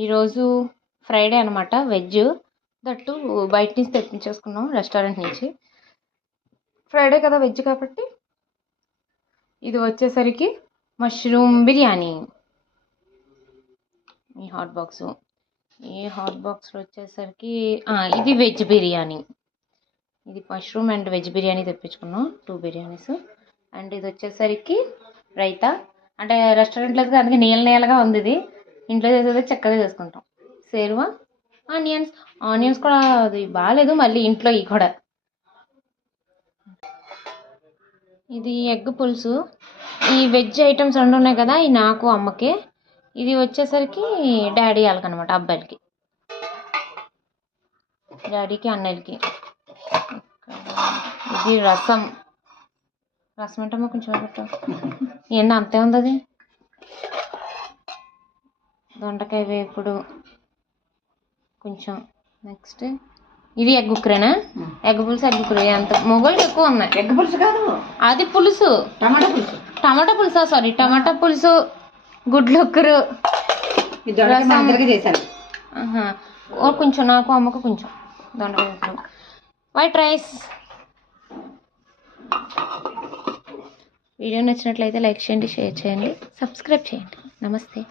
ఈరోజు ఫ్రైడే అనమాట, veg that బయట నుంచి తెప్పించేసుకున్నాం రెస్టారెంట్ నుంచి. ఫ్రైడే కదా వెజ్ కాబట్టి. ఇది వచ్చేసరికి మష్రూమ్ బిర్యానీ. ఈ హాట్ బాక్స్లో వచ్చేసరికి ఇది వెజ్ బిర్యానీ. ఇది మష్రూమ్ అండ్ వెజ్ బిర్యానీ తెప్పించుకున్నాం, 2 బిర్యానీస్. అండ్ ఇది వచ్చేసరికి రైతా. అంటే రెస్టారెంట్లో అయితే అందుకే నీళ్ళగా ఉంది, ఇది ఇంట్లో చేసేది చక్కగా చేసుకుంటాం. సేరువా, ఆనియన్స్ కూడా అది బాగాలేదు, మళ్ళీ ఇంట్లో ఇవి కూడా. ఇది ఎగ్ పులుసు. ఈ వెజ్ ఐటమ్స్ 2 ఉన్నాయి కదా, ఈ నాకు అమ్మకి. ఇది వచ్చేసరికి డాడీ వాళ్ళకనమాట, అబ్బాయిలకి, డాడీకి అన్నయ్యకి. ఇది రసం ఏంటమ్మా, కొంచెం పెట్టు. ఏంది అంతే ఉంది అది. దొండకాయ వేపుడు కొంచెం. నెక్స్ట్ ఇది ఎగ్ ఉక్కరేనా, ఎగ్ పులుసు. ఎంత మొగోళ్ళకి ఎక్కువ ఉన్నాయి. ఎగ్ పులుసు కాదు, అది పులుసు, టమాటా పులుసా, సారీ టమాటా పులుసు, గుడ్లు ఉక్కరు, కొంచెం నాకు అమ్మకు కొంచెం దొండకాయ వేపుడు, వైట్ రైస్. వీడియో నచ్చినట్లయితే లైక్ చేయండి, షేర్ చేయండి, సబ్స్క్రైబ్ చేయండి. నమస్తే.